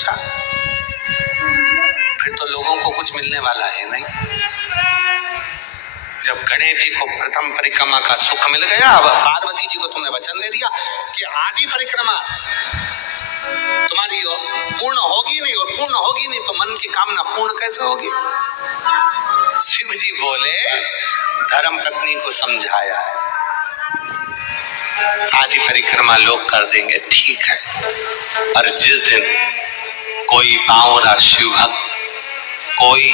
सोचा फिर तो लोगों को कुछ मिलने वाला है नहीं। जब गणेश जी को प्रथम परिक्रमा का सुख मिल गया, अब पार्वती जी को तुमने वचन दे दिया कि आधी परिक्रमा तुम्हारी पूर्ण होगी नहीं, और पूर्ण होगी नहीं तो मन की कामना पूर्ण कैसे होगी। शिव जी बोले धर्म पत्नी को समझाया है, आधी परिक्रमा लोग कर देंगे ठीक है, पर जिस दिन कोई बावरा शिव भक्त, कोई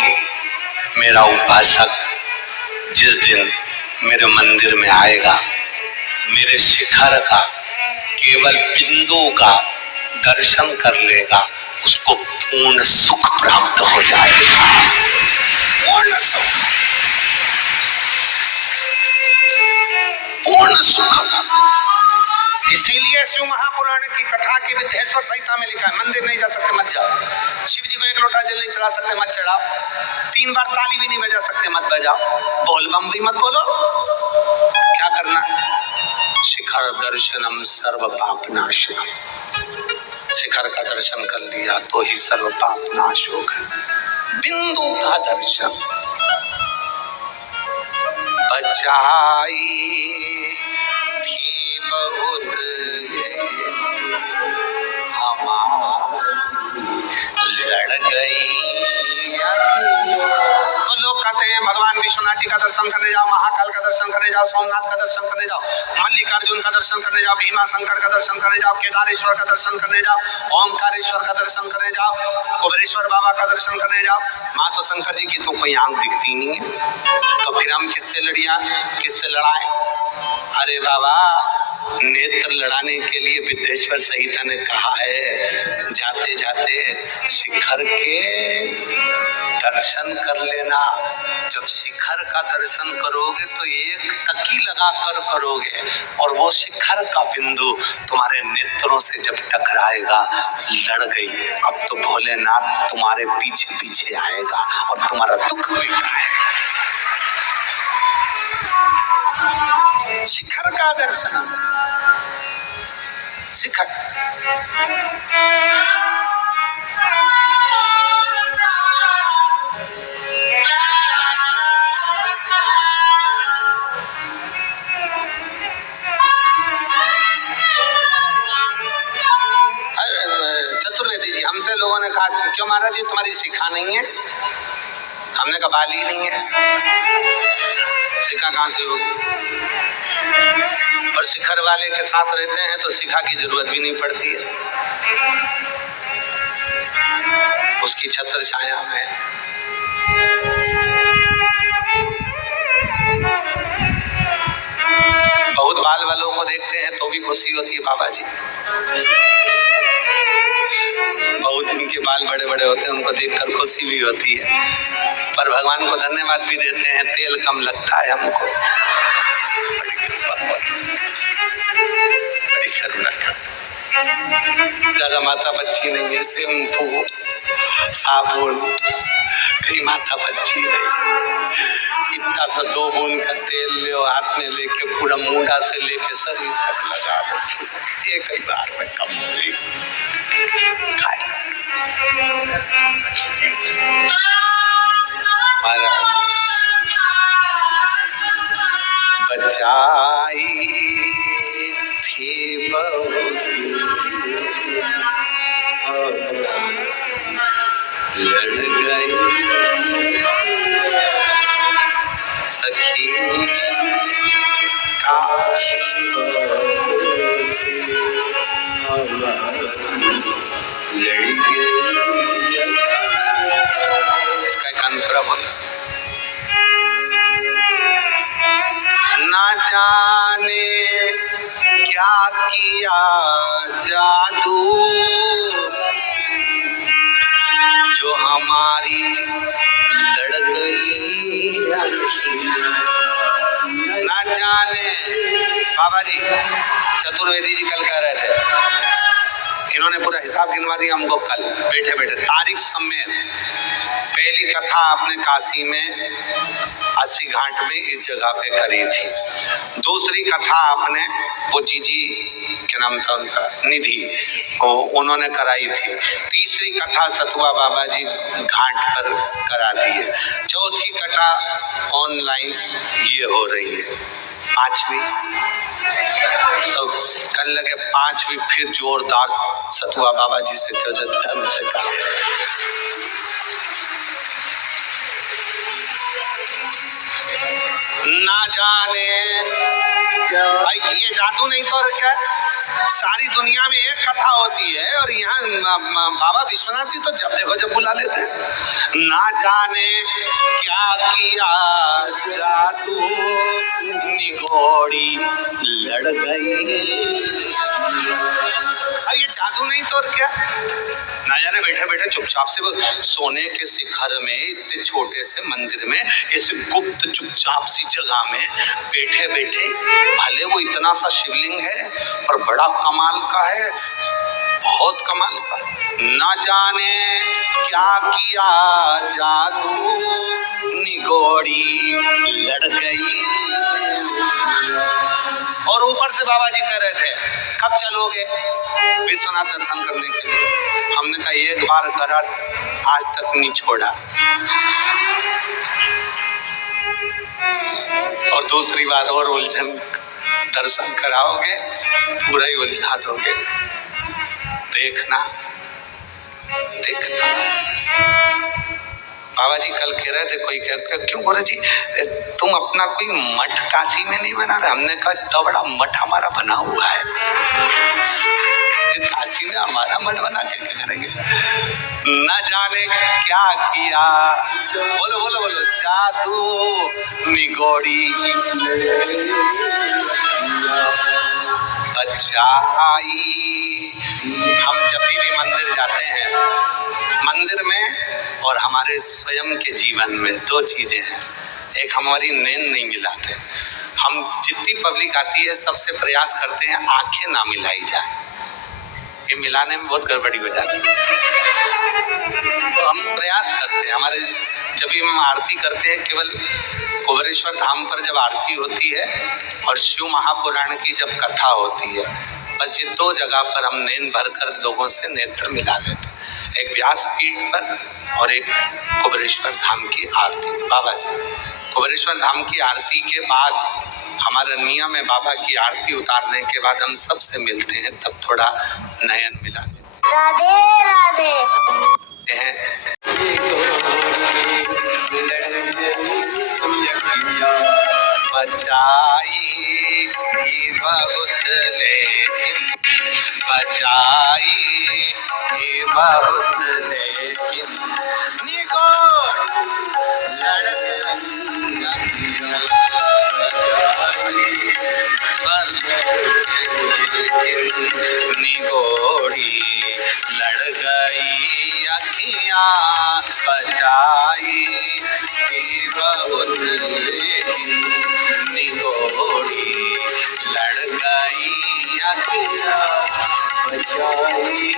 मेरा उपासक जिस दिन मेरे मंदिर में आएगा, मेरे शिखर का केवल बिंदु का दर्शन कर लेगा, उसको पूर्ण सुख प्राप्त हो जाएगा। पूर्ण सुख, पूर्ण सुख। इसीलिए शिव महापुराण की कथा की विद्येश्वर संहिता में लिखा है, मंदिर नहीं जा सकते मत जाओ, शिव जी को एक लोटा जल नहीं चढ़ा सकते मत चढ़ाओ, 3 बार ताली भी नहीं बजा सकते मत बजाओ, बोल बम भी मत बोलो। क्या करना? शिखर दर्शनम सर्व पाप नाशनम, शिखर का दर्शन कर लिया तो ही सर्व पाप नाश हो गए। बिंदु का दर्शन। बचाई थी बहुत लड़ गई। तो लोग कहते हैं भगवान विश्वनाथ जी का दर्शन करने जाओ, महाकाल का दर्शन करने जाओ, सोमनाथ का दर्शन करने जाओ, मल्लिकार्जुन का दर्शन करने जाओ, भीमा शंकर का दर्शन करने जाओ, केदारेश्वर का दर्शन करने जाओ, ओमकारेश्वर का दर्शन करने जाओ, कुबेरेश्वर बाबा का दर्शन करने जाओ। माँ तो शंकर जी की तो कोई आंख दिखती नहीं है, तो फिर हम किससे लड़िया, किससे लड़ाएं? अरे बाबा, नेत्र लड़ाने के लिए विद्येश्वर संहिता ने कहा है, जाते जाते शिखर के दर्शन कर लेना। जब शिखर का दर्शन करोगे तो एक तकी लगा कर करोगे, और वो शिखर का बिंदु तुम्हारे नेत्रों से जब टकराएगा, लड़ गई, अब तो भोलेनाथ तुम्हारे पीछे पीछे आएगा और तुम्हारा दुख मिटाएगा। शिखर का दर्शन, शिखर। चतुर्वेदी जी हमसे लोगों ने कहा क्यों महाराज जी तुम्हारी शिखा नहीं है? हमने कहा बाली नहीं है, शिखा कहां से होगी? और शिखर वाले के साथ रहते हैं तो शिखा की जरूरत भी नहीं पड़ती है, उसकी छत्र छाया में। बहुत बाल वालों को देखते हैं तो भी खुशी होती है बाबा जी, बहुत इनके बाल बड़े बड़े होते हैं, उनको देखकर खुशी भी होती है, पर भगवान को धन्यवाद भी देते हैं, तेल कम लगता है हमको। बड़ी करुणा, ज्यादा माता बच्ची नहीं है, शैम्पू साबुन कहीं माता बच्ची नहीं, इतना सा 2 बूंद का तेल ले हाथ में लेके पूरा मुंडा से लेके शरीर तक लगा लो, एक ही बार में कम नहीं खाए। बचाई थी बहुत लड़ गई सखी काश लड़ गई। इसका एक अंतरा बोला, ना जाने क्या किया जादू जो हमारी लड़ गई अखियां। ना जाने, बाबा जी चतुर्वेदी जी कल कह रहे थे, इन्होंने पूरा हिसाब गिनवा दिया हमको कल बैठे बैठे, तारीख समेत। पहली कथा आपने काशी में 80 घाट में इस जगह पे करी थी, दूसरी कथा आपने वो जीजी क्या नाम था उनका, निधि, उन्होंने कराई थी। तीसरी कथा सतुआ बाबा जी घाट पर करा दी है। चौथी कथा ऑनलाइन ये हो रही है। पांचवी तो कल लगे, पांचवी फिर जोरदार सतुआ बाबा जी से धर्म से कहा। ना जाने भाई ये जादू नहीं तो और क्या, सारी दुनिया में एक कथा होती है और यहाँ बाबा विश्वनाथ जी तो जब देखो जब बुला लेते हैं। ना जाने क्या किया जादू निगोड़ी लड़ गई। ये जादू नहीं तो और क्या, ना जाने बैठे बैठे चुपचाप से वो सोने के शिखर में, इतने छोटे से मंदिर में, इस गुप्त चुपचाप सी जगह में बैठे बैठे, भले वो इतना सा शिवलिंग है और बड़ा कमाल का है, बहुत कमाल का। ना जाने क्या किया जादू निगोड़ी लड़ गई। और ऊपर से बाबा जी कह रहे थे कब चलोगे विश्वनाथ दर्शन करने के लिए। हमने कहा एक बार करा, आज तक नहीं छोड़ा, और दूसरी बार और उलझन, दर्शन कराओगे पूरा ही उलझा दोगे। देखना देखना। बाबा जी कल कह रहे थे, कोई क्यों बोले जी तुम अपना कोई मठ काशी में नहीं बना रहे। हमने कहा इतना बड़ा मठ हमारा बना हुआ है, काशी में हमारा मठ बना के क्या करेंगे। न जाने क्या किया, बोलो बोलो बोलो, जादू निगोड़ी बचाई। हम जब भी मंदिर जाते हैं, मंदिर में और हमारे स्वयं के जीवन में दो चीजें हैं। एक हमारी नींद नहीं मिलाते, हम जितनी पब्लिक आती है सबसे प्रयास करते हैं आंखें ना मिलाई जाए, ये मिलाने में बहुत गड़बड़ी हो जाती है। तो हम प्रयास करते हैं, हमारे जब भी हम आरती करते हैं, केवल कुबेरेश्वर धाम पर जब आरती होती है और शिव महापुराण की जब कथा होती है, बस ये दो जगह पर हम नींद भरकर लोगों से नेत्र मिला लेते हैं। एक व्यासपीठ पर और एक कुबेरेश्वर धाम की आरती। बाबा जी कुबेरेश्वर धाम की आरती के बाद हमारा नियम है, बाबा की आरती उतारने के बाद हम सबसे मिलते हैं, तब थोड़ा नयन मिला राधे राधे हैं। बचाई बहुत लेकिन बचाई बहुत लेकिन निगो निगोड़ी लड़ गई अखियां बचाई बहुत लेकिन निगोड़ी लड़ गई अखियां बचाई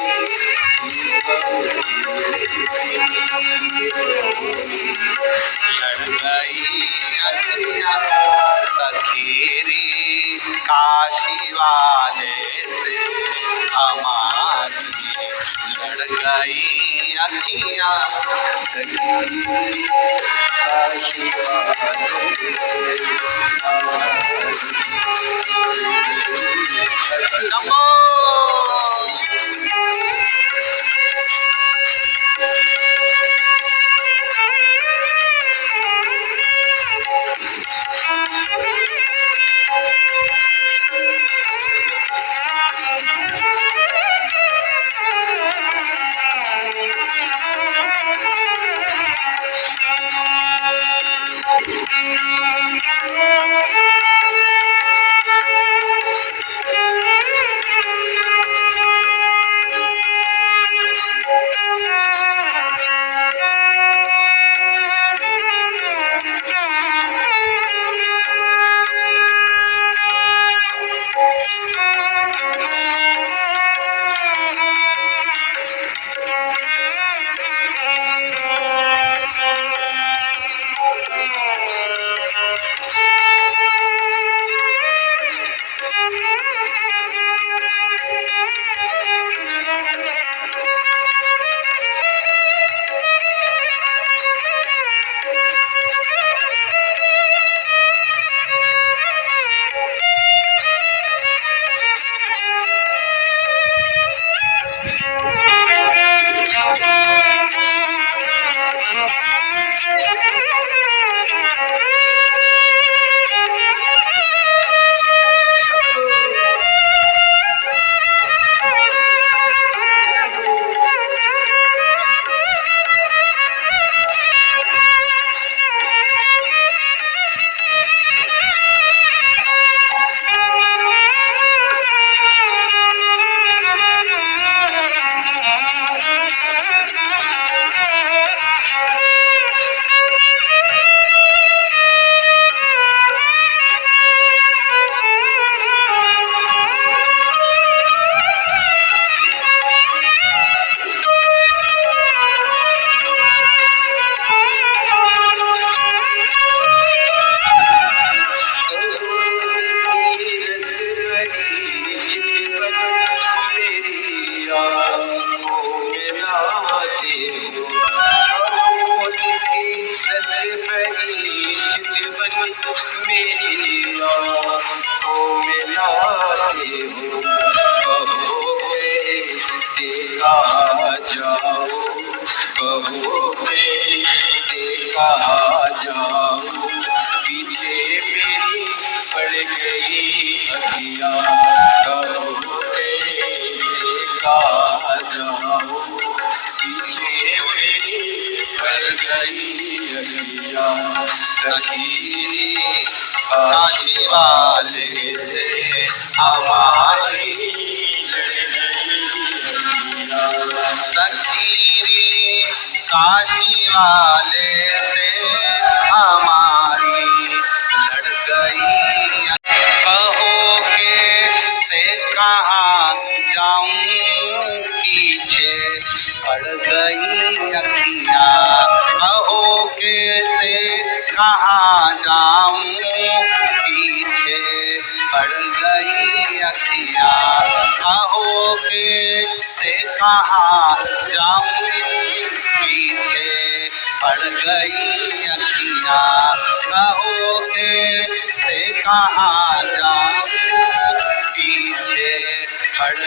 लड़ गई अखियां सखीरी काशी वाले से हमारी लड़ गई अखियां सखीरी काशी वाले से हमारी। शंभो का जाओ पीछे मेरी कर गई अखियाँ सखी काशी वाले से हमारी लड़ गई अखियाँ सखी काशी वाले से हमारी लड़ गई कहो के से कहाँ जाऊं पीछे पड़ गई अखियाँ कहो के से कहाँ जाऊं पीछे पड़ गई अखियाँ कहो के से कहाँ जाऊं पीछे पड़ गई अखियाँ कहो के से कहाँ जाऊं पीछे पड़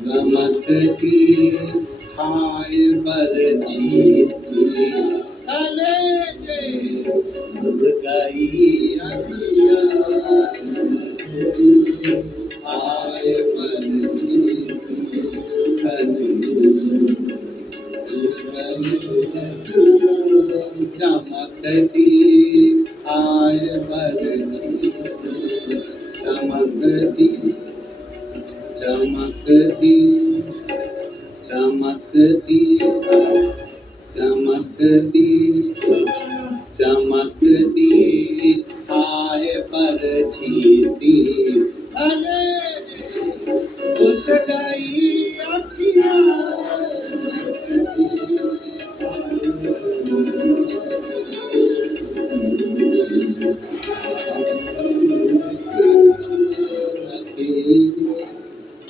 चमकती हाय बरछी अले गई हाय बरछी चमकती हाय बरछी चमकती चमकती चमकती चमकती चमकती हाय बरछी सी अरे उस गई अखियाँ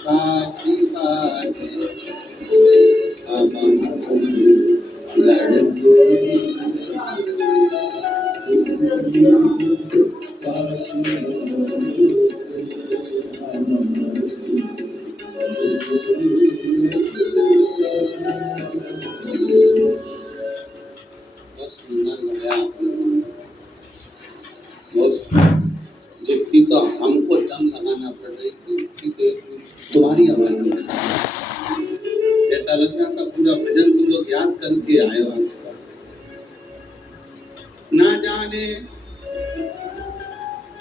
काशी वाले अब लड़ गए जितनी तो हमको दम लगाना पड़ रही थी तुम्हारी आवाज में ऐसा लगता था पूरा भजन तुम लोग याद करके आए हो आज का ना जाने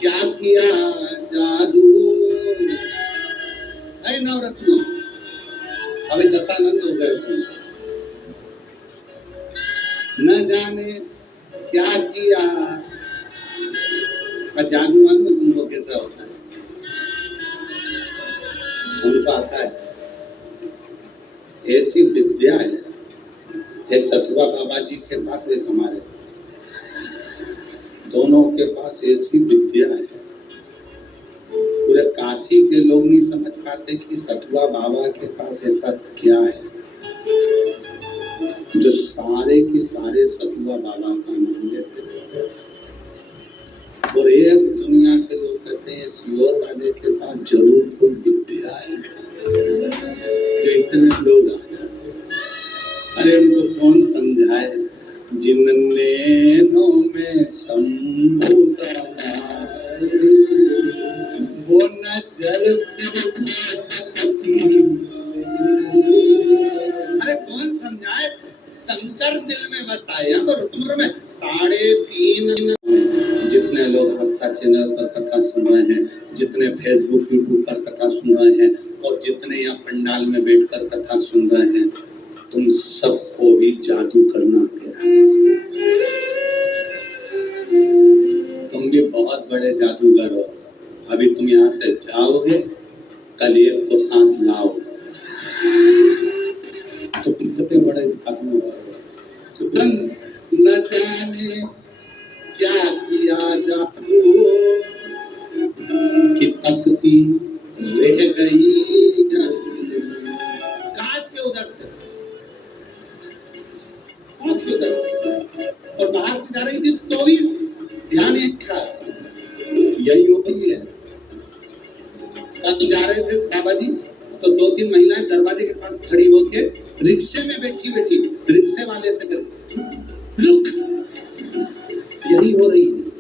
क्या किया जादू है नवरत्न अभी दशानंद हो गए उसमें न जाने क्या किया जादू मालूम तुमको कैसा होता है उनका आता है ऐसी विद्या है एक सतुआ बाबा जी के पास एक हमारे दोनों के पास ऐसी विद्या है पूरे काशी के लोग नहीं समझ पाते कि सतुआ बाबा के पास ऐसा क्या है जो सारे की सारे सतुआ बाबा का नाम लेते हैं और एक दुनिया के लोग कहते हैं सियोर वाले के पास जरूर कोई विद्या है जो इतने लोग आ जाते अरे उनको कौन समझाए जिन नैनों में शंभु वो नजर अरे कौन समझाए शंकर दिल में बताया तो उम्र में 3.5 जितने लोग हफ्ता चैनल पर कथा सुन रहे हैं जितने फेसबुक यूट्यूब पर कथा सुन रहे हैं और जितने यहाँ पंडाल में बैठकर कथा सुन रहे हैं तुम सबको भी जादू करना है तुम भी बहुत बड़े जादूगर हो अभी तुम यहाँ से जाओगे कल एक को साथ लाओ तो कितने बड़े जादूगर हो न जाने क्या किया जादू कि तकती रह गई कांच के उधर से कांच के उधर और बाहर से जा रही थी तो भी ध्यान एक था यही हो गई है कल जा रहे थे बाबा जी तो 2-3 महिलाएं दरवाजे के पास खड़ी होके रिक्शे में बैठी रिक्शे वाले से रुक यही हो रही है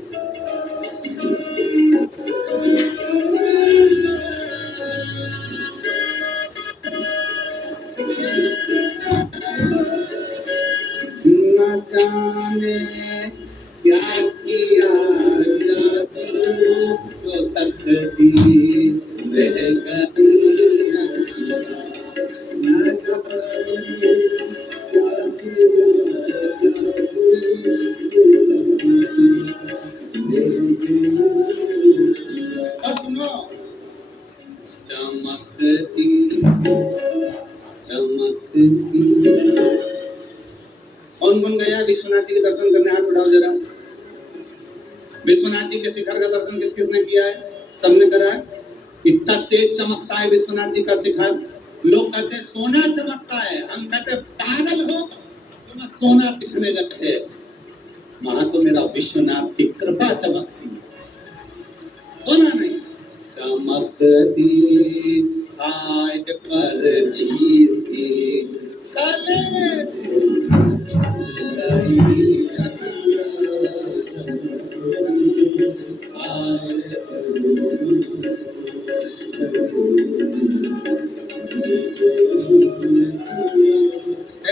कौन कौन गया विश्वनाथ जी के दर्शन करने? हाथ उठाओ जरा। विश्वनाथ जी के शिखर का दर्शन किस किसने किया है? सबने करा है। इतना तेज चमकता है विश्वनाथ जी का शिखर, लोग कहते हैं सोना चमकता है, हम कहते हैं पागल हो, तुम्हें सोना दिखने लगते है। वहां तो मेरा विश्वनाथ की कृपा चमकती है, सोना नहीं। चमकती आज पर जीती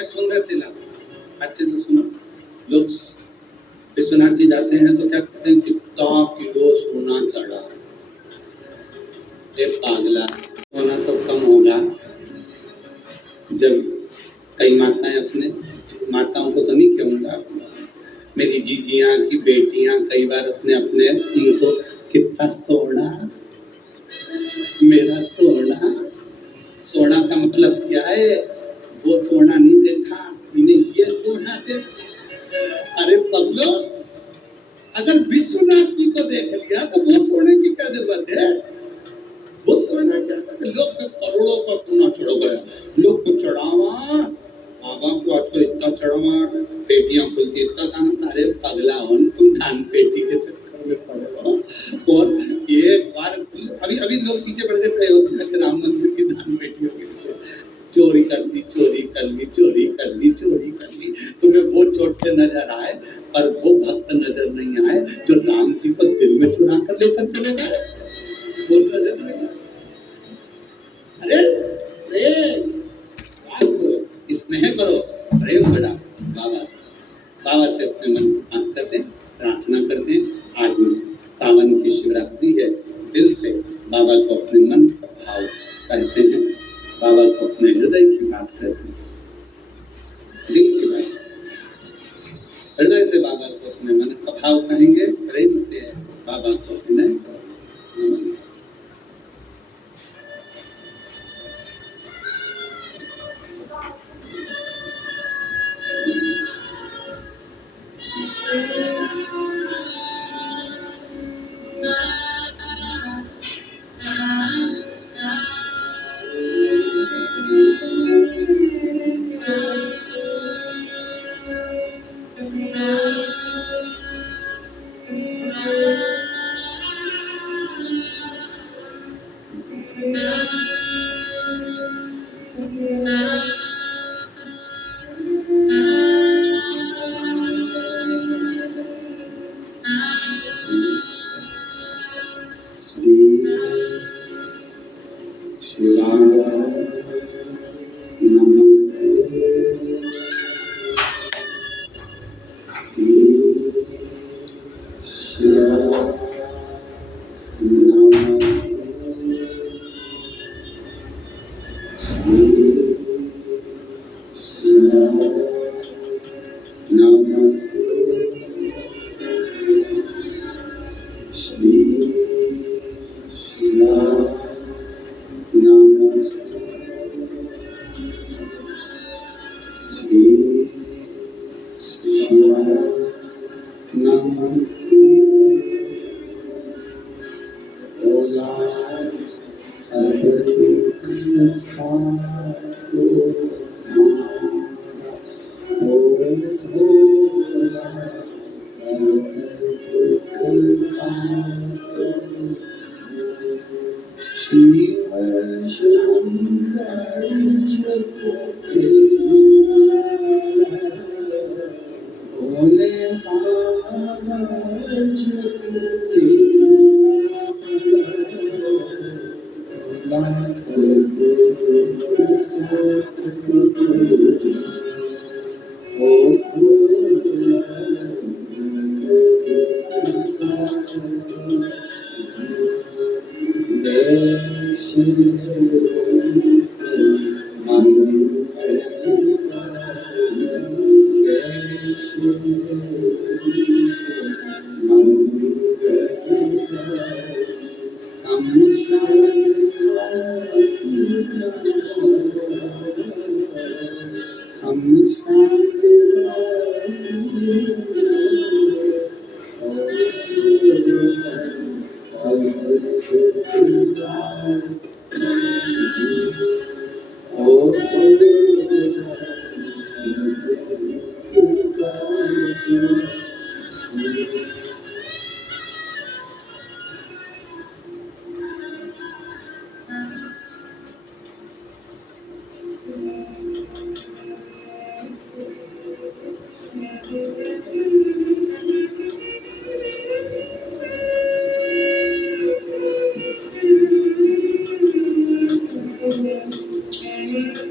सुंदर तिला। अच्छे से सुनो, लोग विश्वनाथ जी जाते हैं तो क्या कहते हैं, कितना किलो सोना चढ़ा। ये पागला, सोना तो कम होगा। जब कई माताएं, अपने माताओं को तो नहीं कहूँगा, मेरी जीजियाँ की बेटियां कई बार अपने अपने इनको कितना सोना, मेरा सोना। सोना का मतलब क्या है? वो सोना नहीं देखा, इन्हें ये सोना दे। अरे पगलो, अगर विश्वनाथ जी को देख लिया तो वो सोने की क्या जरूरत है? वो सोना क्या है? लोग तो करोड़ों का सोना चढ़ गया, लोग को चढ़ावा, बाबा को आजकल इतना चढ़ावा, पेटियां खुलती इतना दान। अरे पगला हो, तुम दान पेटी के चक्कर में पड़े हो। और एक बार अभी अभी लोग पीछे पड़ गए थे राम मंदिर की दान पेटियों के पीछे, चोरी कर ली, चोरी कर ली, चोरी कर ली, चोरी कर ली। तुम्हें वो चोरते नजर आए, पर वो भक्त नजर नहीं आए जो राम जी को दिल में चुरा कर लेकर चले गए। वो नजर नहीं। अरे स्नेह करो, प्रेम बढ़ा। बाबा से अपने मन बात करते, प्रार्थना करते। आज सावन की शिवरात्रि है, दिल से बाबा को अपने मन का भाव करते हैं, बाबा को अपने हृदय की बात करते हैं, दिल की बात, हृदय से बाबा को अपने मन का भाव कहेंगे, प्रेम से बाबा को अपने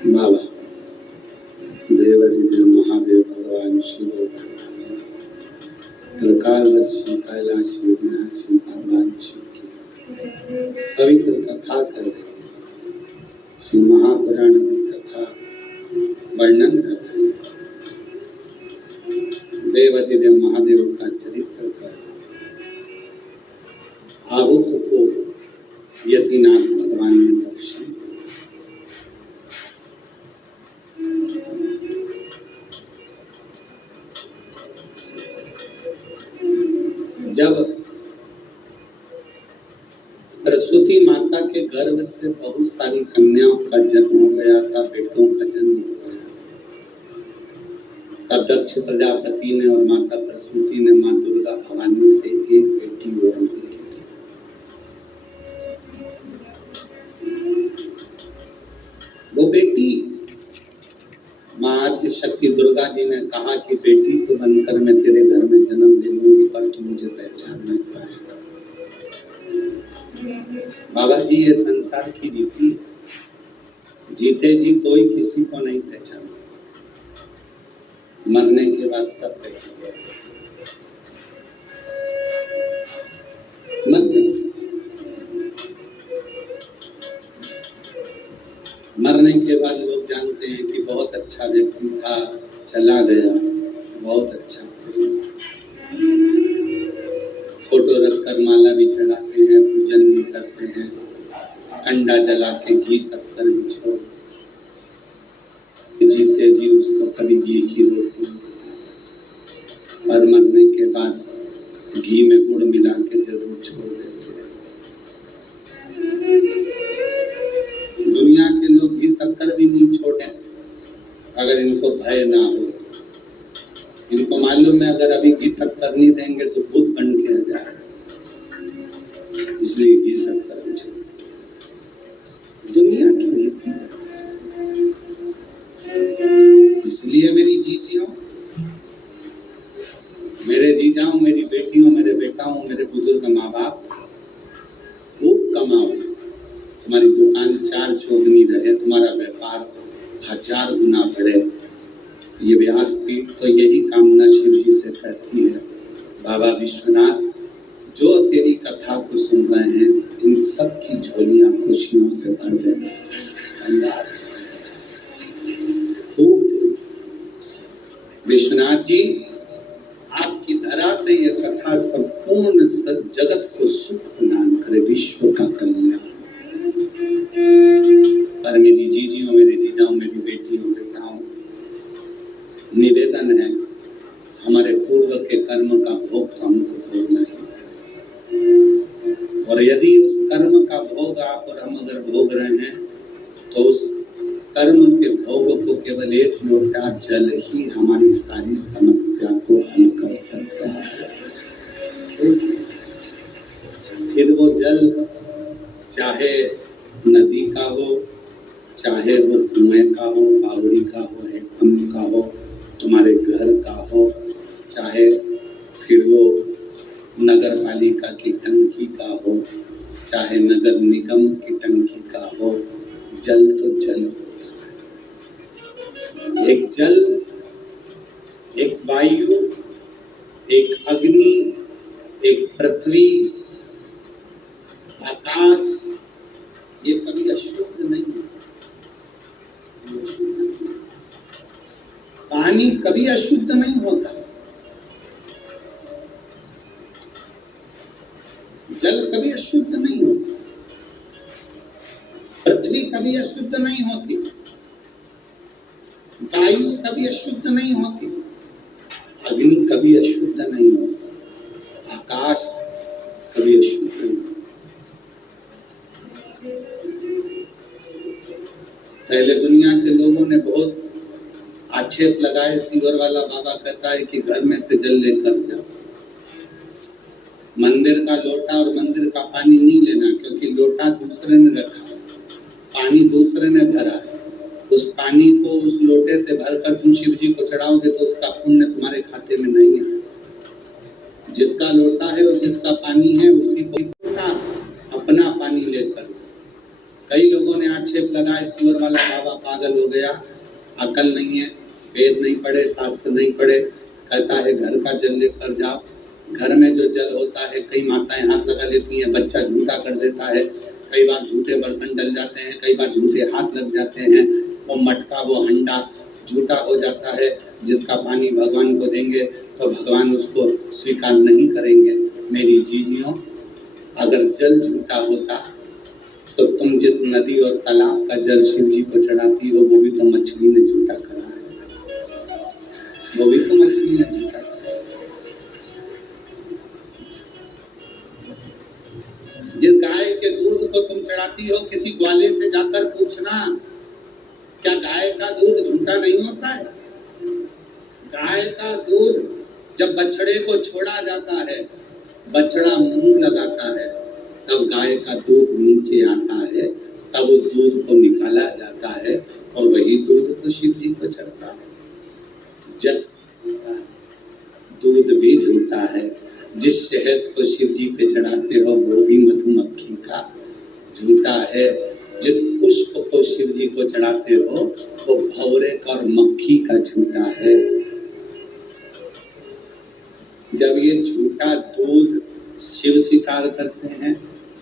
बाबा देवाधिदेव महादेव भगवान शिव त्रिकालदर्शी कैलाशी विनाशी भगवान शिव की पवित्र कथा कर रहे हैं। श्री महापुराण की कथा वर्णन कर रहे हैं। देवाधिदेव महादेव का चरित्र कर आहुत को यतिनाथ भगवान ने दर्शन। जब सरस्वती माता के गर्भ से बहुत सारी कन्याओं का जन्म हो गया था, बेटों का जन्म हो गया, तब दक्ष प्रजापति ने और माता सरस्वती ने मां दुर्गा भवानी से एक बेटी वरण ली। वो बेटी मां आद्य शक्ति दुर्गा जी ने कहा कि बेटी तो बनकर मैं तेरे घर में जन्म ले लूंगी, पर तू मुझे पहचान नहीं पाएगा। बाबा जी ये संसार की रीति है, जीते जी कोई किसी को नहीं पहचानता, मरने के बाद सब पहचान। मरने के बाद लोग जानते हैं कि बहुत अच्छा व्यक्ति था, चला गया, बहुत अच्छा। फोटो रखकर माला भी चढ़ाते हैं, पूजन भी करते हैं, कंडा जला के घी शक्कर भी छोड़, जीते जी उसको कभी घी की रोटी, और मरने के बाद घी में गुड़ मिला के जरूर छोड़ देते हैं। दुनिया के लोग घी शक्कर भी नहीं छोड़े अगर इनको भय ना हो। इनको मालूम है अगर अभी घी शक्कर नहीं देंगे तो भूत बन के आ जाएगा, इसलिए घी शक्कर भी छोड़। दुनिया की रीति, इसलिए मेरी जीजियों, मेरे जीजाओं, मेरी बेटियों, मेरे बेटाओं, मेरे बुजुर्ग माँ बाप, खूब कमाओ, तुम्हारी दुकान 4 चौगनी रहे, तुम्हारा व्यापार 1000 गुना बढ़े। ये व्यासपीठ तो यही कामना शिव जी से करती है। बाबा विश्वनाथ जो तेरी कथा को सुन रहे हैं, इन सब की झोलियां खुशियों से भर जाए। विश्वनाथ जी आपकी धरा से ये कथा संपूर्ण जगत को सुख प्रदान करे, विश्व का कल्याण। पर मेरी जीजियों, मेरे जीजाओं, मेरी बेटियों, बेटाओं, निवेदन है, हमारे पूर्व के कर्म का भोग तो हमको भोगना है। और यदि उस कर्म का भोग आप और हम अगर भोग रहे हैं, तो उस कर्म के भोग को केवल एक लोटा जल ही हमारी सारी समस्या को हल कर सकता है। फिर वो जल चाहे नदी का हो, चाहे वो कुएं का हो, बावड़ी का हो, हेडपंप का हो, तुम्हारे घर का हो, चाहे फिर वो नगर पालिका की टंकी का हो, चाहे नगर निगम की टंकी का हो, जल तो जल होता है। एक जल, एक वायु, एक अग्नि, एक पृथ्वी, आकाश, ये कभी अशुद्ध नहीं है। पानी कभी अशुद्ध नहीं होता, जल कभी अशुद्ध नहीं होता, पृथ्वी कभी अशुद्ध नहीं होती, वायु कभी अशुद्ध नहीं होती, अग्नि कभी अशुद्ध नहीं होती, आकाश कभी अशुद्ध नहीं होता। आक्षेप लगाए, सीवर वाला बाबा कहता है कि घर में से जल लेकर जाओ। मंदिर का लोटा और मंदिर का पानी नहीं लेना, क्योंकि लोटा दूसरे ने रखा, पानी दूसरे ने भरा है। उस पानी को उस लोटे से भरकर तुम शिव जी को चढ़ाओगे तो उसका पुण्य तुम्हारे खाते में नहीं है। जिसका लोटा है और जिसका पानी है उसी को अपना पानी लेकर। कई लोगों ने आक्षेप लगाए सीवर वाला बाबा पागल हो गया, अकल नहीं है, वेद नहीं पढ़े, शास्त्र नहीं पढ़े, कहता है घर का जल लेकर जाओ। घर में जो जल होता है, कई माताएं हाथ लगा लेती हैं, बच्चा झूठा कर देता है, कई बार झूठे बर्तन डल जाते हैं, कई बार झूठे हाथ लग जाते हैं, वो मटका वो हंडा झूठा हो जाता है। जिसका पानी भगवान को देंगे तो भगवान उसको स्वीकार नहीं करेंगे। मेरी जीजियों, अगर जल झूठा होता तो तुम जिस नदी और तालाब का जल शिव जी को चढ़ाती हो वो भी तो मछली ने झूठा करा है, वो भी तो मछली ने झूठा करा है। जिस गाय के दूध को तुम चढ़ाती हो, किसी ग्वाले से जाकर पूछना, क्या गाय का दूध झूठा नहीं होता है? गाय का दूध जब बछड़े को छोड़ा जाता है, बछड़ा मुंह लगाता है, तब गाय का दूध नीचे आता है, तब उस दूध को निकाला जाता है और वही दूध तो शिव जी को चढ़ता है। जल दूध भी झूठा है। जिस शहद को शिव जी पे चढ़ाते हो वो भी मधुमक्खी का झूठा है। जिस पुष्प को शिव जी को चढ़ाते हो वो भौरे और मक्खी का झूठा है। जब ये झूठा दूध शिव स्वीकार करते हैं,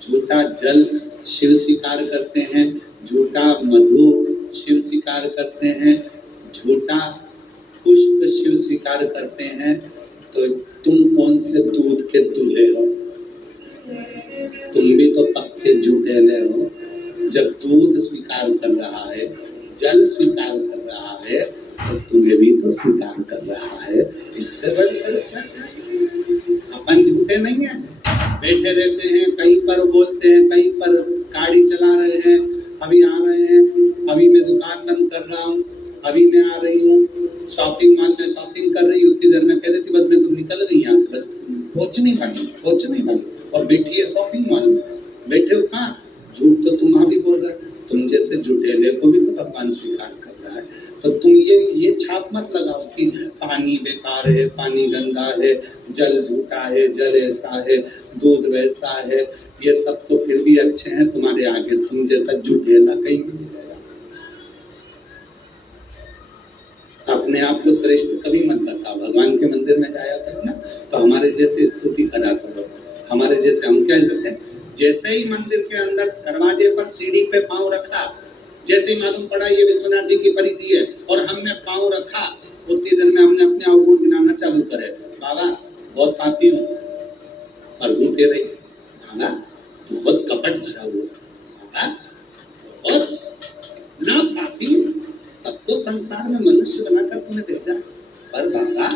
झूठा जल शिव स्वीकार करते हैं, झूठा मधु शिव स्वीकार करते हैं, झूठा पुष्प शिव स्वीकार करते हैं, तो तुम कौन से दूध के दूल्हे हो? तुम भी तो पक्के झूठेले हो। जब दूध स्वीकार कर रहा है, जल स्वीकार कर रहा है, तो तुम्हें भी तो स्वीकार कर रहा है। इससे बड़ी अपन झूठे नहीं है, बैठे रहते हैं, कहीं पर बोलते हैं, कहीं पर गाड़ी चला रहे हैं, अभी आ रहे हैं, अभी मैं दुकान बंद कर रहा हूँ, अभी मैं आ रही हूँ, शॉपिंग मॉल में शॉपिंग कर रही हूँ, उतनी देर में कह देती बस मैं तुम निकल गई यहाँ से, बस पहुँचने वाली और बैठी है शॉपिंग मॉल में। बैठे हो कहाँ? झूठ तो तुम भी बोल रहे, तुम जैसे झूठेले को भी तो भगवान स्वीकार कर रहा है। तो तुम ये छाप मत लगाओ कि पानी बेकार है, पानी गंदा है, जल झूठा है, जल ऐसा है, दूध वैसा है। ये सब तो फिर भी अच्छे हैं तुम्हारे आगे, तुम जैसा झूठेला कहीं नहीं रहेगा। अपने आप को श्रेष्ठ कभी मत बताओ। भगवान के मंदिर में जाया करो ना तो हमारे जैसे स्तुति करा करो, हमारे जैसे। हम क्या करते हैं, जैसे ही मंदिर के अंदर दरवाजे पर सीढ़ी पे पांव रखा, जैसे ही मालूम पड़ा ये विश्वनाथ जी की परिधि है और हमने पांव रखा, उतनी देर में हमने अपने अवगुण गिनाना चालू करे। बाबा बहुत पापी हूँ, प्रभु कह रही बाबा बहुत कपट भरा हुआ, बाबा और ना पापी, तब तो संसार में मनुष्य बनाकर तूने भेजा। पर बाबा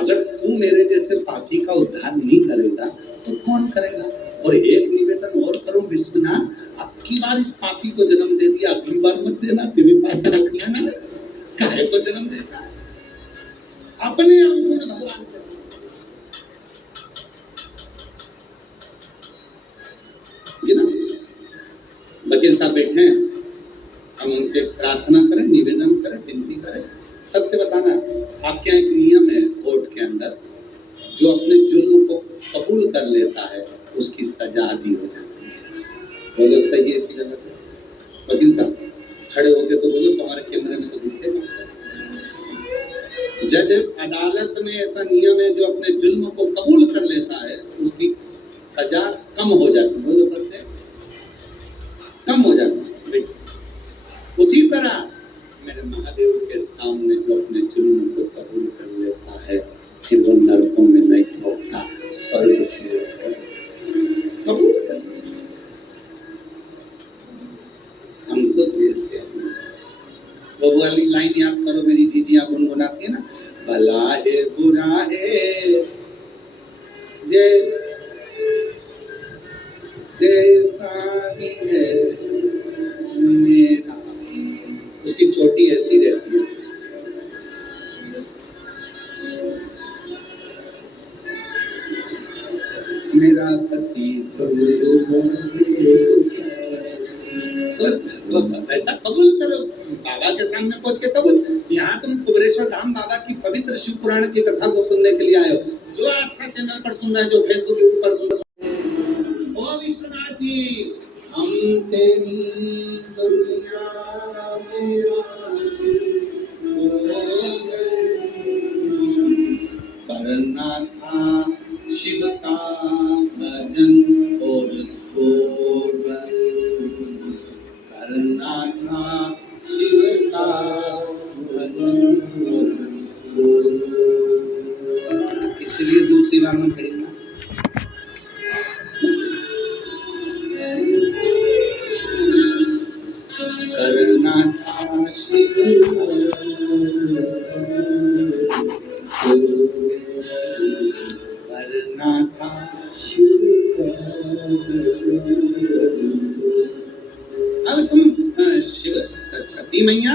अगर तू मेरे जैसे पापी का उद्धार नहीं करेगा तो कौन करेगा? और एक निवेदन और करो विश्वनाथ, आपकी बार इस पापी को जन्म दे दिया, अगली बार मत देना, तेरे पास रख लेना। काहे को जन्म देता है? अपने अवगुण भगवान से। ये ना वकील साहब बैठे हैं, हम उनसे प्रार्थना करें, निवेदन करें, विनती करें। सबसे बताना, आपके यहाँ एक नियम है कोर्ट के अंदर, जो अपने जुर्म को कबूल कर लेता है उसकी सजा आदि हो जाती है। बोलो सही है कि गलत है? वकील साहब खड़े होके तो बोलो, तुम्हारे कैमरे में तो दिखते हैं। जज अदालत में ऐसा नियम है, जो अपने जुर्म को कबूल कर लेता है उसकी सजा कम हो जाती है। बोलो सत्य, कम हो जाती है। उसी तरह मेरे महादेव के सामने जो अपने जुर्म को कबूल कर लेता है, फिर वो नरकों में नहीं भोगता, स्वर्ग की ओर कबूल कर। हमको जैसे वो वाली लाइन याद करो, मेरी जीजियां गुनगुनाती है ना, भला है बुरा है जैसा ही है मेरा, उसकी चोटी ऐसी रहती है। मेरा पति तो ऐसा कबूल करो, बाबा के सामने पहुंच के कबूल। यहाँ तुम कुबरेश्वर धाम बाबा की पवित्र शिव पुराण की कथा को सुनने के लिए आए हो, जो आस्था चैनल पर सुन रहे हैं, जो फेसबुक यूट्यूब पर सुन रहे हैं। ओ विश्वनाथ जी, हम तेरी दुनिया में करना था शिव का भजन और सोवर, करना था शिव का भजन और सोवर। इसलिए दूसरी बार में कहेंगे करना था शिव करना था शिव। अब तुम शिव सती मैया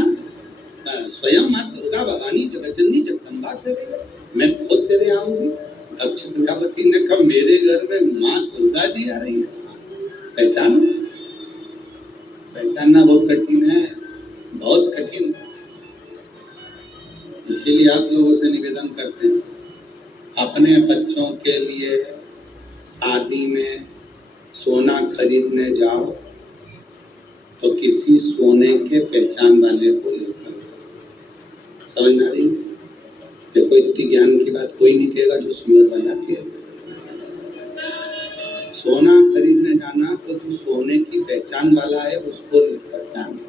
स्वयं माँ दुर्गा भवानी जगतजननी जगदम्बा तेरे, मैं खुद तेरे आऊंगी। दक्ष प्रजापति ने कहा मेरे घर में माँ दुर्गा जी आ रही है, पहचानो। पहचानना बहुत कठिन है, बहुत कठिन। इसीलिए आप लोगों से निवेदन करते हैं, अपने बच्चों के लिए शादी में सोना खरीदने जाओ तो किसी सोने के पहचान वाले को लेकर, समझ में आ रही है? देखो इतनी ज्ञान की बात कोई नहीं कहेगा जो सुंदर बना के। सोना खरीदने जाना तो जो सोने की पहचान वाला है उसको पहचान,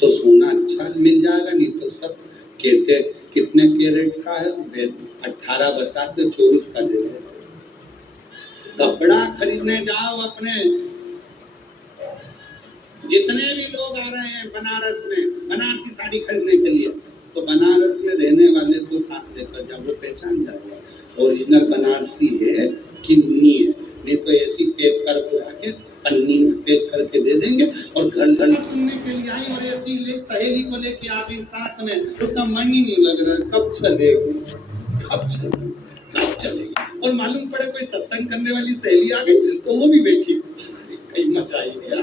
तो सोना अच्छा मिल जाएगा, नहीं तो सब कहते कितने कैरेट का है, 18 बताते 24 का दे दे। कपड़ा खरीदने जाओ, अपने जितने भी लोग आ रहे हैं बनारस में बनारसी साड़ी खरीदने के लिए, तो बनारस में रहने वाले को साथ लेकर जाओ, वो पहचान जाएगा ओरिजिनल बनारसी है कि नहीं है। नहीं तो ऐसी पैक कर बुला के पन्नी में पैक करके दे देंगे और घर घर सुनने के लिए आई, और ऐसी सहेली को लेके आ गई साथ में, उसका मन ही नहीं लग रहा कब चलेगी कब चलेगी कब चलेगी। और मालूम पड़े कोई सत्संग करने वाली सहेली आ गई तो वो भी बैठी कहीं मचाई दिया।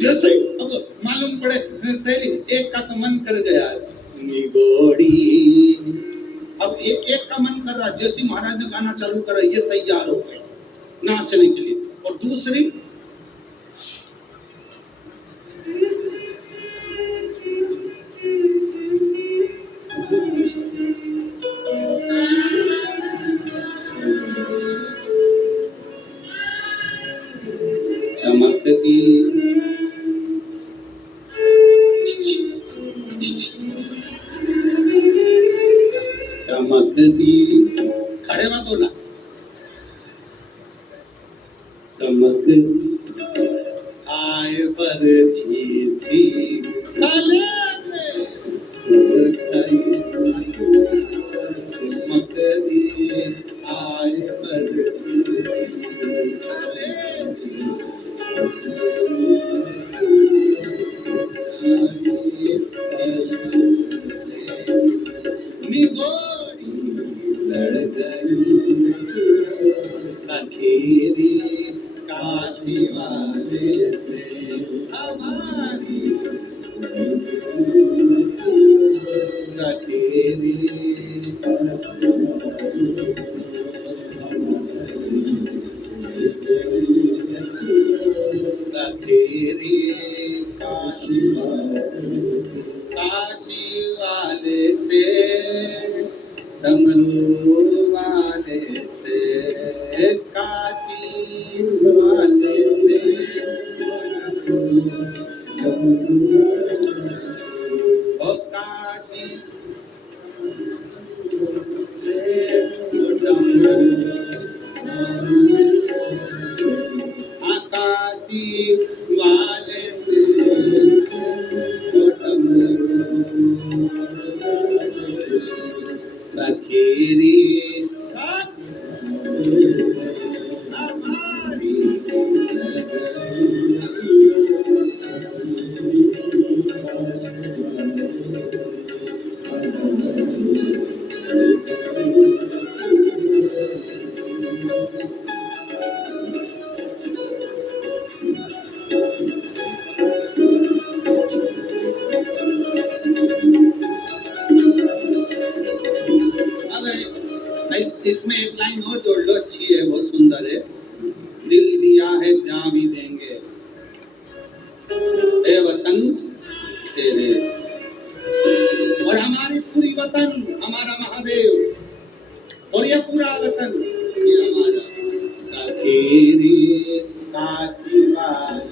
जैसे अब मालूम पड़े सहेली एक का तो मन कर गया निगोड़ी, अब एक का मन कर रहा, जैसे महाराज ने गाना चालू करा ये तैयार हो गए नाचने के लिए, और दूसरी चमकती चमकती, खड़े मत होना, चमकती आए बरछी सी काले में चमकती आए बरछी काले निगोरी लड़ गई अखीरी काशी वाले से हमारी अखीरी अखीरी काशी वाले से समरू वाले से काशी वाले से जोड़ लो, अच्छी है, बहुत सुंदर है। दिल दिया है जान भी देंगे, ए वतन तेरे। और हमारी पूरी वतन हमारा महादेव, और ये पूरा वतन ये हमारा तेरी आशीर्वाद।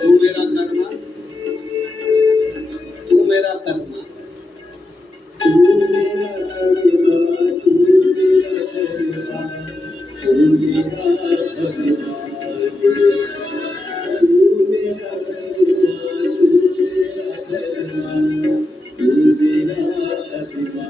तू मेरा कर्मा, तू मेरा कर्मा, तू मेरा कर्मा, तू मेरा कर्मा, तू मेरा कर्मा, तू मेरा कर्मा, तू मेरा कर्मा,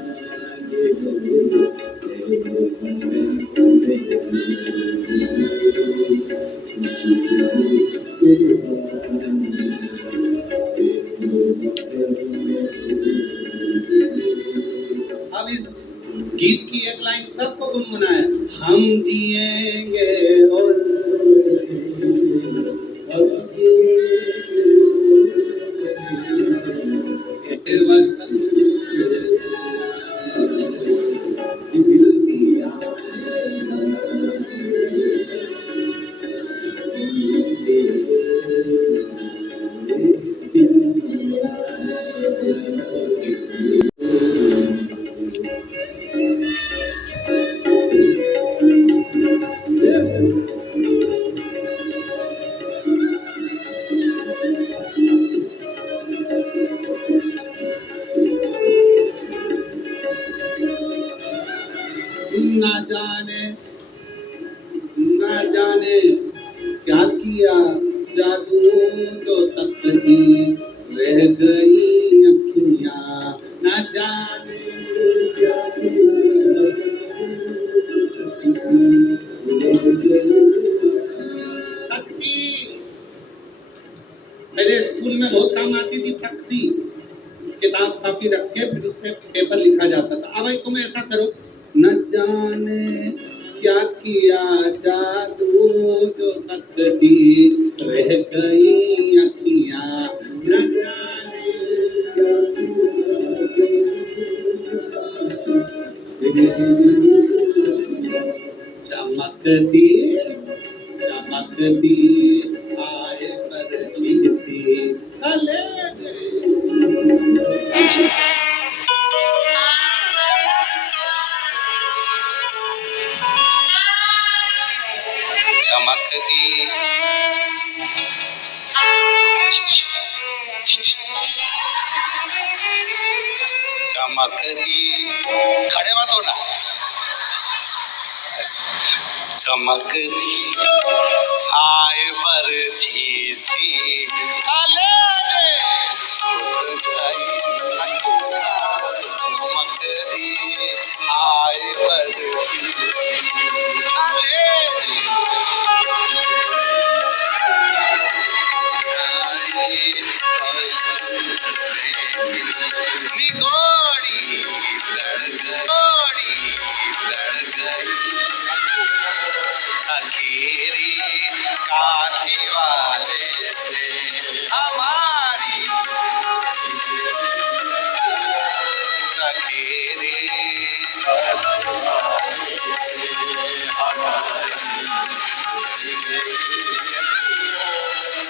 अब इस गीत की एक लाइन सबको गुनगुनाए, हम जिएंगे और हम जिएंगे वतन दिल दिया ना जाने ना जाने क्या किया जादू, जो तकदी रह गई अखियां, ना जाने क्या किया तकदी। मेरे स्कूल में बहुत काम आती थी तकदी, किताब कापी रख के फिर उस पे पेपर लिखा जाता था। अब भाई तुम ऐसा करो, न जाने क्या किया जादू, जो तकदी रह गई अखियां, न जाने क्या किया चमकती चमकती आए पर झीलती अले चमकती चमकती, खड़े मत होना, चमकती आए बरछी सी अले चमकती आए बरछी अले निगोड़ी लड़ गई सखीरी काशी वाले से हमारी सखीरी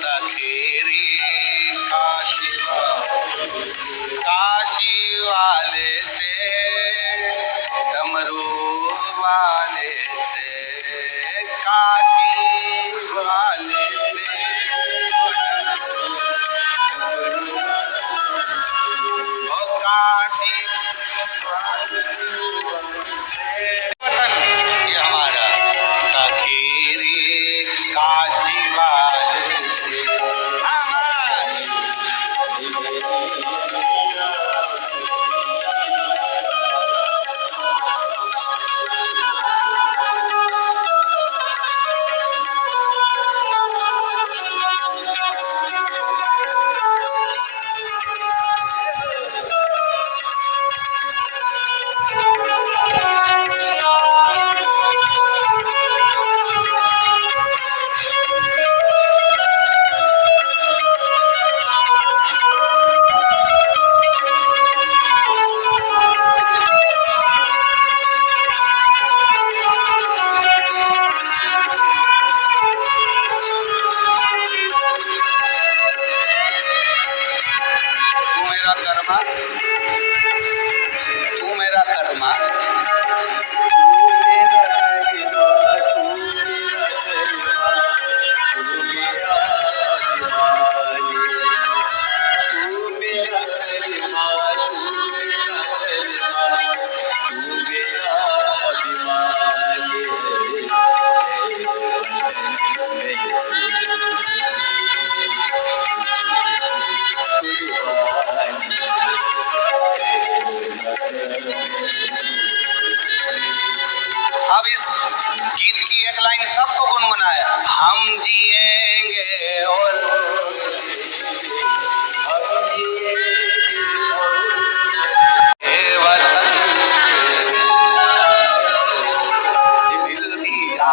सखीरी काशी वाले से डमरू वाले से काशी वाले से ओ काशी सबको गुनगुनाया। हम जिएंगे और हम जिएंगे और ये वतन दिल दिया।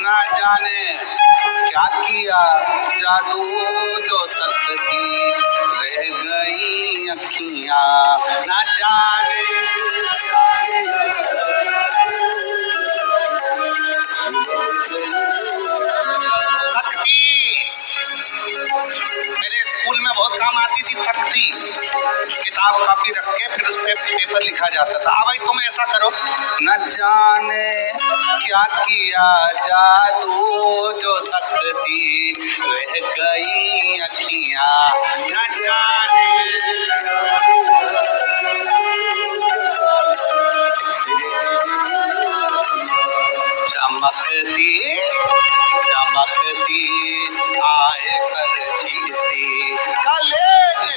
ना जाने क्या किया जादू जो तकती रह गई अखियां। ना जाने तकती मेरे स्कूल में बहुत काम आती थी। तकती किताब कापी रख के फिर उस पे पेपर लिखा जाता था। भाई तुम ऐसा करो, न जाने क्या किया जादू जो तकती रह गई अखियां। न जाने चमकती चमकती आए करछी सी कलेजे।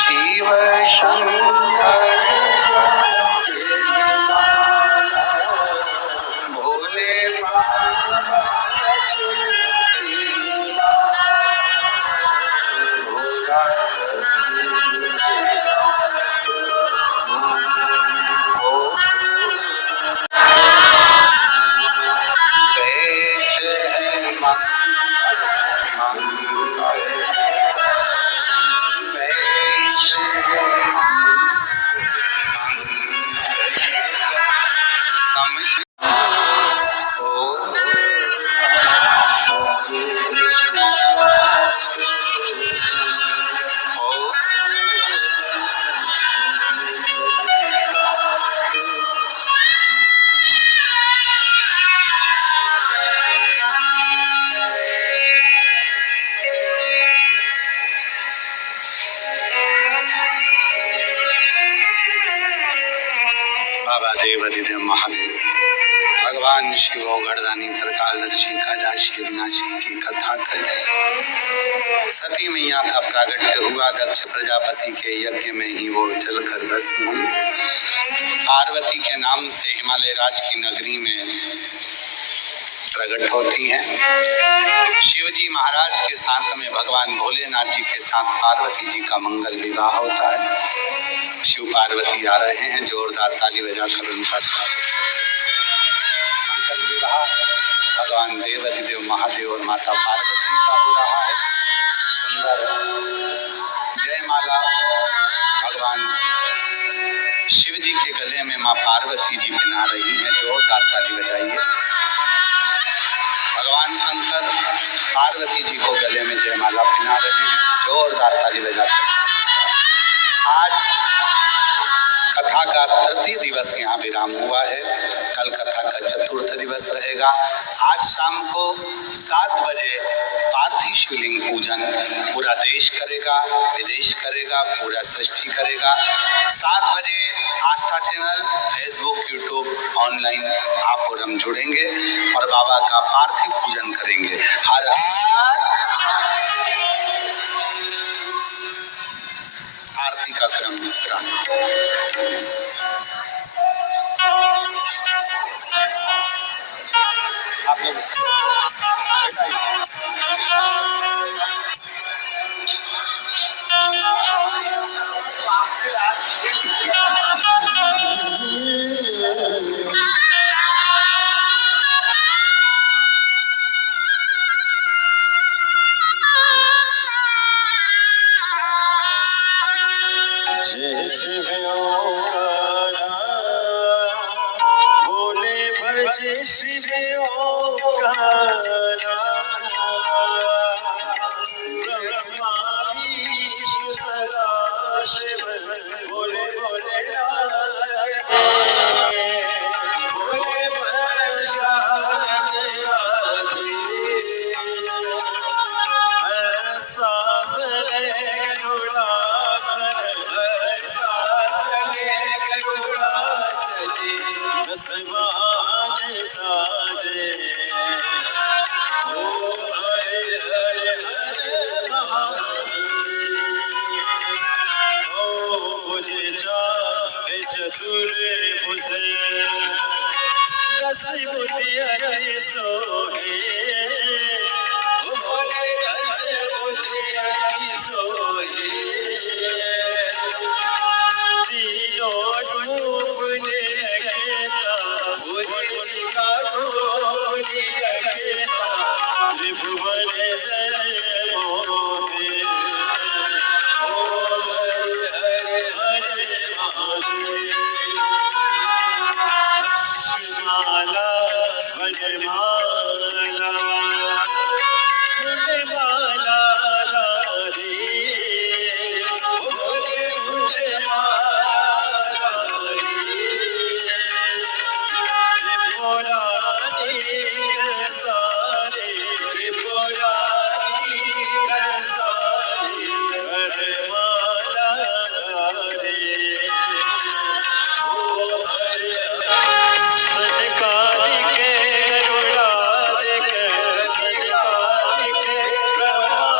शिव शंकर भोले बाबा बाबा देवाधिदेव महादेव भगवान शिव गढ़दानी त्रिकालदर्शी कैलाशी अविनाशी की कथा करें। सती मैया का प्रागट्य हुआ दक्ष प्रजापति के यज्ञ में ही वो जलकर भस्म हुई। पार्वती के नाम से हिमालय राज की नगरी में प्रकट होती हैं। शिवजी महाराज के साथ में भगवान भोलेनाथ जी के साथ पार्वती जी का मंगल विवाह होता है। शिव पार्वती आ रहे हैं, जोरदार ताली बजाकर उनका स्वागत। मंगल विवाह भगवान देवाधिदेव महादेव और माता पार्वती का हो रहा है। सुंदर जयमाला भगवान शिव जी के गले में माँ पार्वती जी पहना रही हैं। जोरदार ताली बजाइए। भगवान शंकर पार्वती जी को गले में जयमाला पहना रहे हैं। जोरदार ताली बजाकर आज कथा का तृतीय दिवस यहाँ विराम हुआ है। कल कथा का चतुर्थ दिवस रहेगा। आज शाम को 7 बजे पार्थिव शिवलिंग पूजन पूरा देश करेगा, विदेश करेगा, पूरा सृष्टि करेगा। 7 बजे आस्था चैनल, फेसबुक, यूट्यूब ऑनलाइन आप और हम जुड़ेंगे और बाबा का पार्थिव पूजन करेंगे। हर हर आरती का क्रम आप लोग जय शिव ओंकारा भोले भज भजे शिव ओंकारा ब्रह्मा विष्णु सदा शिव बोले बोले बोले प्रजापति सासने गरुड़ासन सासने गरुड़ासने दसवान साजे ओ हरे हरे हरे महादेव ओ मुझे जाए चतुर मुझे दस बुद्धियाँ सोहे बोले दस बुद्धियाँ सोहे तीनों डूबने लगेगा बोली का डोली लगेगा त्रिभुवन जल मोहे ओ हरे हरे हरे महादेव माला वनमाला वनमाला राधे बोले वनमाला राधे त्रिपुरारी सारे त्रिपुरारी सारे वनमाला राधे ओ हरे सजकाल के गरुड़ा दिखे सजकाल के ब्रह्मा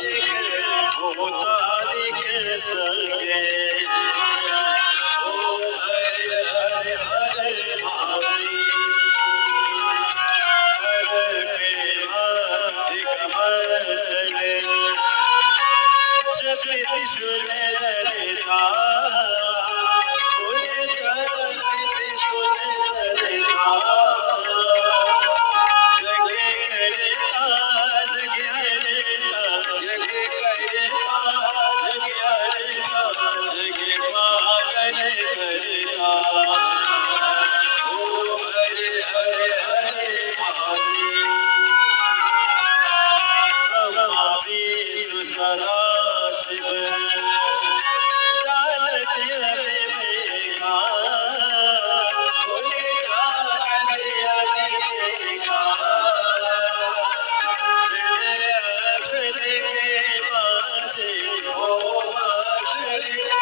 दिखे होता दिखे संगे ओ हरे हरे हरे महादेव हरे कमल जगत सुने ललिता बोले जगत सुने ललिता जगे करता जगे हरता जगे करता जगे हरता जगे पावन करता ओ हरे हरे हरे महादेव ब्रह्मा विष्णु सदा शिव जानत अविवेका बोले जानत अविवेका अक्षर के बाजे ओ अक्षर के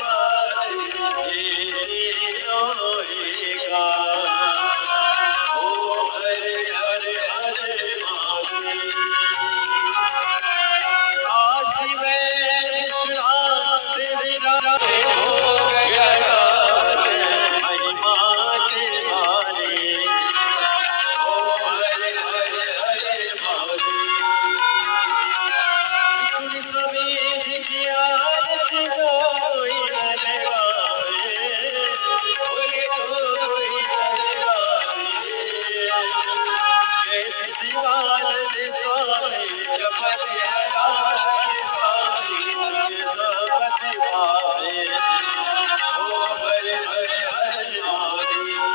बाजे ये तीनों एका ओ हरे हरे हरे महादेव काशी में विश्वनाथ तेरे राधे हो गया महिमा तुम्हारी ओ हरे हरे हरे महादेव स्वामी जी की आरती कोई न लगावे बोले तो कोई न लगावे शिवानंद स्वामी जपत स्वामी सबत पावे ओ हरे हरे हरे महादेव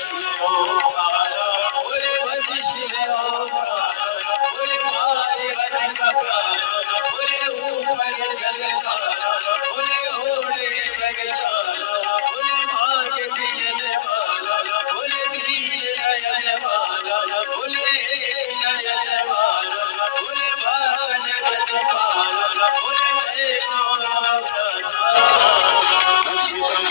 शिव ओंकारा बोले भज शिव ओंकारा बोले मारे गति का प्यारा बोले ऊपर जलधारा बोले ओढ़े गगनचारा बोले भाग पियन वाला बोले दीन नयन वाला बोले नयन वाला बोले भागन गति वाला बोले जय मोरा प्रसाद शिवम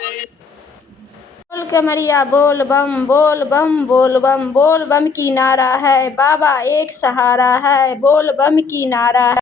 देव बोल कमरिया बोल बम बोल बम बोल बम बोल बम की नारा है, बाबा एक सहारा है, बोल बम की नारा है।